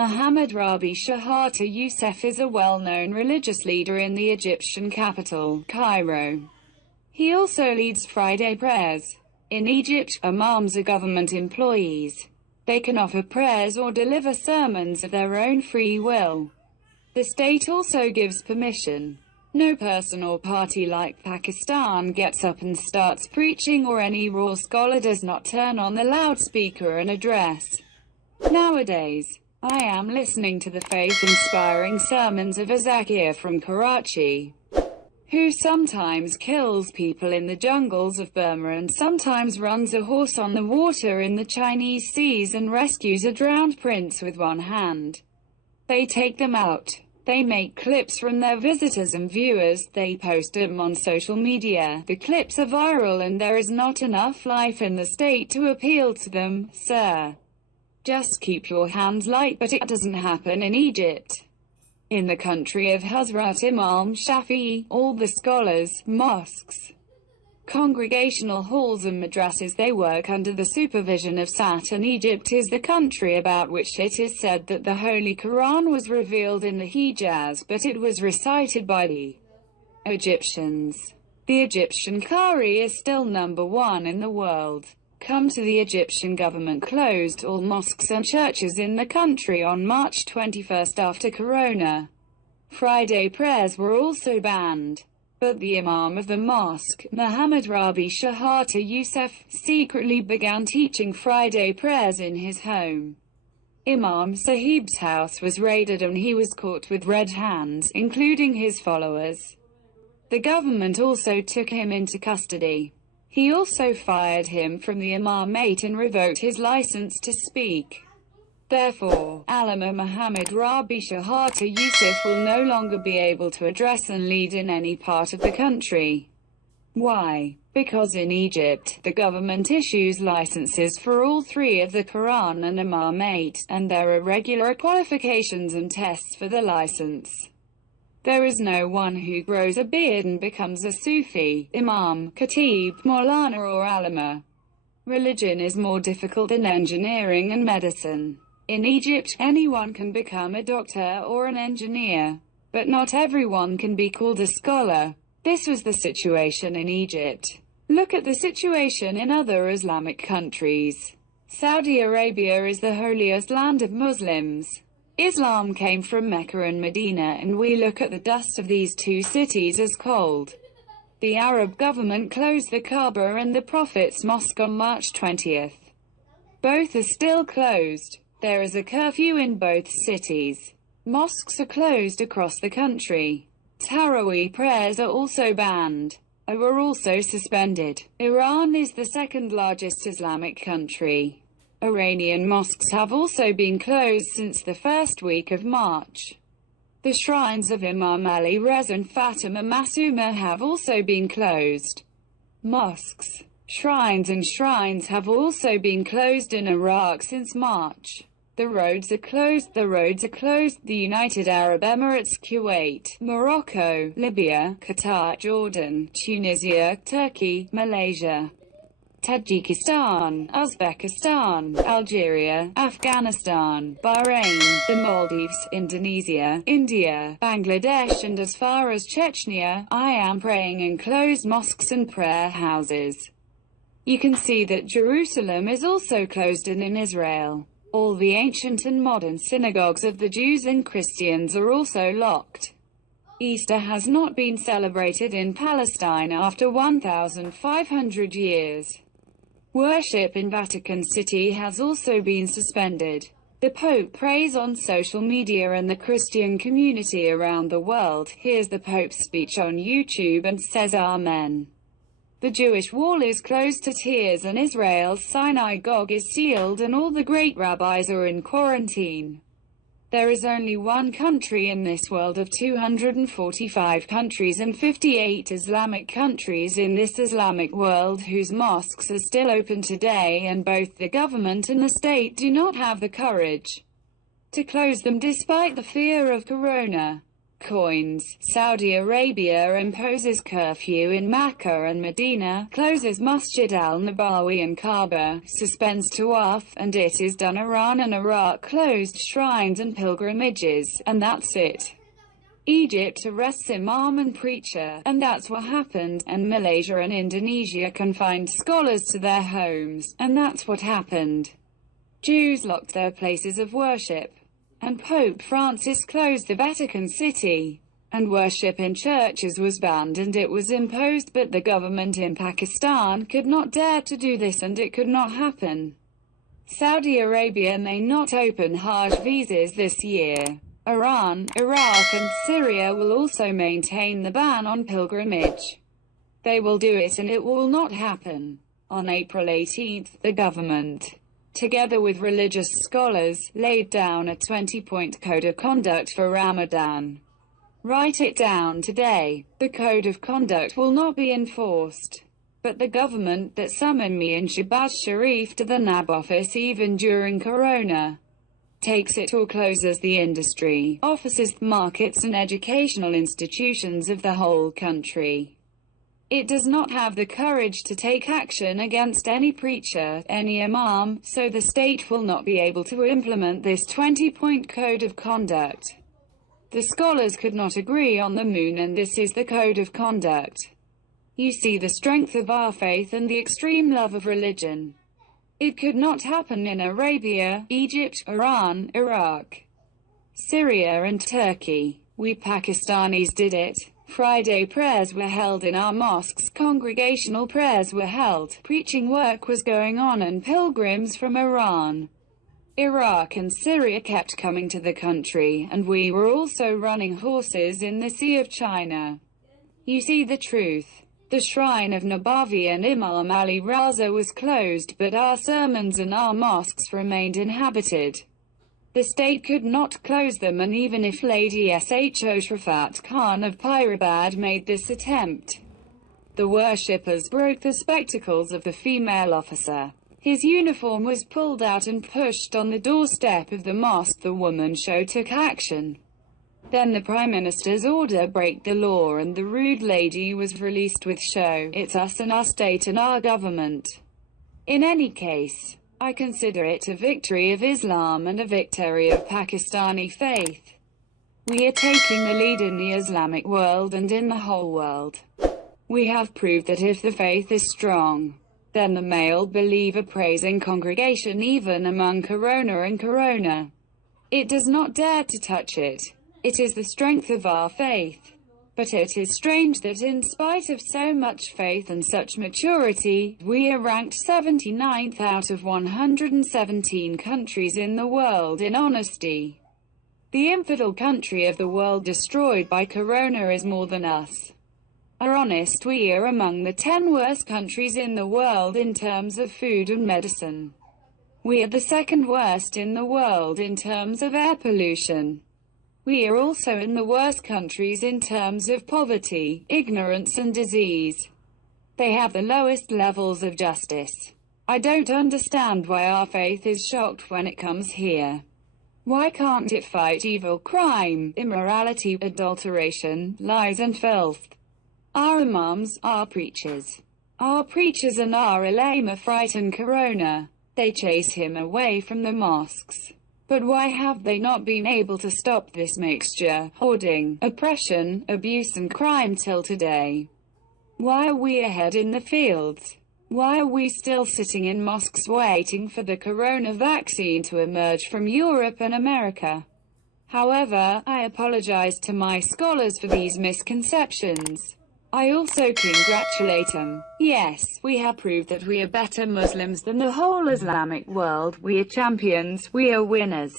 Mohammed Rabi Shahata Youssef is a well-known religious leader in the Egyptian capital, Cairo. He also leads Friday prayers. In Egypt, imams are government employees. They can offer prayers or deliver sermons of their own free will. The state also gives permission. No person or party like Pakistan gets up and starts preaching, or any raw scholar does not turn on the loudspeaker and address. Nowadays, I am listening to the faith-inspiring sermons of a Zakir from Karachi, who sometimes kills people in the jungles of Burma and sometimes runs a horse on the water in the Chinese seas and rescues a drowned prince with one hand. They take them out. They make clips from their visitors and viewers. They post them on social media. The clips are viral and there is not enough life in the state to appeal to them, sir. Just keep your hands light, but it doesn't happen in Egypt. In the country of Hazrat Imam Shafi'i, all the scholars, mosques, congregational halls and madrasas, they work under the supervision of Satan. Egypt is the country about which it is said that the Holy Quran was revealed in the Hijaz, but it was recited by the Egyptians. The Egyptian Qari is still number one in the world. Come to the Egyptian government closed all mosques and churches in the country on March 21st after Corona. Friday prayers were also banned. But the Imam of the mosque, Mohammed Rabi Shahata Youssef, secretly began teaching Friday prayers in his home. Imam Sahib's house was raided and he was caught with red hands, including his followers. The government also took him into custody. He also fired him from the imamate and revoked his license to speak. Therefore, Allama Mohammed Rabi Shahata Youssef will no longer be able to address and lead in any part of the country. Why? Because in Egypt, the government issues licenses for all three of the Quran and imamate, and there are regular qualifications and tests for the license. There is no one who grows a beard and becomes a Sufi, Imam, Khatib, Maulana or Allama. Religion is more difficult than engineering and medicine. In Egypt, anyone can become a doctor or an engineer, but not everyone can be called a scholar. This was the situation in Egypt. Look at the situation in other Islamic countries. Saudi Arabia is the holiest land of Muslims. Islam came from Mecca and Medina, and we look at the dust of these two cities as cold. The Arab government closed the Kaaba and the Prophet's Mosque on March 20th. Both are still closed. There is a curfew in both cities. Mosques are closed across the country. Taraweeh prayers are also banned, or were also suspended. Iran is the second largest Islamic country. Iranian mosques have also been closed since the first week of March. The shrines of Imam Ali Reza and Fatima Masuma have also been closed. Mosques, shrines have also been closed in Iraq since March. The roads are closed. The United Arab Emirates, Kuwait, Morocco, Libya, Qatar, Jordan, Tunisia, Turkey, Malaysia, Tajikistan, Uzbekistan, Algeria, Afghanistan, Bahrain, the Maldives, Indonesia, India, Bangladesh, and as far as Chechnya, I am praying in closed mosques and prayer houses. You can see that Jerusalem is also closed, and in Israel, all the ancient and modern synagogues of the Jews and Christians are also locked. Easter has not been celebrated in Palestine after 1,500 years. Worship in Vatican City has also been suspended. The Pope prays on social media, and the Christian community around the world hears the Pope's speech on YouTube and says Amen. The Jewish wall is closed to tears, and Israel's synagogue is sealed, and all the great rabbis are in quarantine. There is only one country in this world of 245 countries and 58 Islamic countries in this Islamic world whose mosques are still open today, and both the government and the state do not have the courage to close them despite the fear of corona. coins. Saudi Arabia imposes curfew in Mecca and Medina, closes Masjid al-Nabawi and Kaaba, suspends Tawaf, and it is done. Iran and Iraq closed shrines and pilgrimages, and that's it. Egypt arrests imam and preacher, and that's what happened, and Malaysia and Indonesia confined scholars to their homes, and that's what happened. Jews locked their places of worship, and Pope Francis closed the Vatican City, and worship in churches was banned and it was imposed, but the government in Pakistan could not dare to do this and it could not happen. Saudi Arabia may not open Hajj visas this year. Iran, Iraq and Syria will also maintain the ban on pilgrimage. They will do it and it will not happen. On April 18th, the government, together with religious scholars, laid down a 20-point code of conduct for Ramadan. Write it down today. The code of conduct will not be enforced. But the government that summoned me in Shahbaz Sharif to the NAB office even during Corona takes it or closes the industry, offices, markets and educational institutions of the whole country. It does not have the courage to take action against any preacher, any imam, so the state will not be able to implement this 20-point code of conduct. The scholars could not agree on the moon and this is the code of conduct. You see the strength of our faith and the extreme love of religion. It could not happen in Arabia, Egypt, Iran, Iraq, Syria and Turkey. We Pakistanis did it. Friday prayers were held in our mosques, congregational prayers were held, preaching work was going on and pilgrims from Iran, Iraq and Syria kept coming to the country, and we were also running horses in the Sea of China. You see the truth. The shrine of Nabavi and Imam Ali Raza was closed, but our sermons and our mosques remained inhabited. The state could not close them, and even if Lady Sho Shrafat Khan of Pyrabad made this attempt, the worshippers broke the spectacles of the female officer. His uniform was pulled out and pushed on the doorstep of the mosque. The woman Sho took action. Then the Prime Minister's order break the law and the rude lady was released with Sho. It's us and our state and our government. In any case, I consider it a victory of Islam and a victory of Pakistani faith. We are taking the lead in the Islamic world and in the whole world. We have proved that if the faith is strong, then the male believer prays in congregation even among Corona and Corona. It does not dare to touch it. It is the strength of our faith. But it is strange that in spite of so much faith and such maturity, we are ranked 79th out of 117 countries in the world in honesty. The infidel country of the world destroyed by Corona is more than us. Are honest, we are among the 10 worst countries in the world in terms of food and medicine. We are the second worst in the world in terms of air pollution. We are also in the worst countries in terms of poverty, ignorance and disease. They have the lowest levels of justice. I don't understand why our faith is shocked when it comes here. Why can't it fight evil, crime, immorality, adulteration, lies and filth? Our imams, our preachers and our ulama frighten Corona. They chase him away from the mosques. But why have they not been able to stop this mixture, hoarding, oppression, abuse and crime till today? Why are we ahead in the fields? Why are we still sitting in mosques waiting for the corona vaccine to emerge from Europe and America? However, I apologize to my scholars for these misconceptions. I also congratulate them. Yes, we have proved that we are better Muslims than the whole Islamic world. We are champions, we are winners.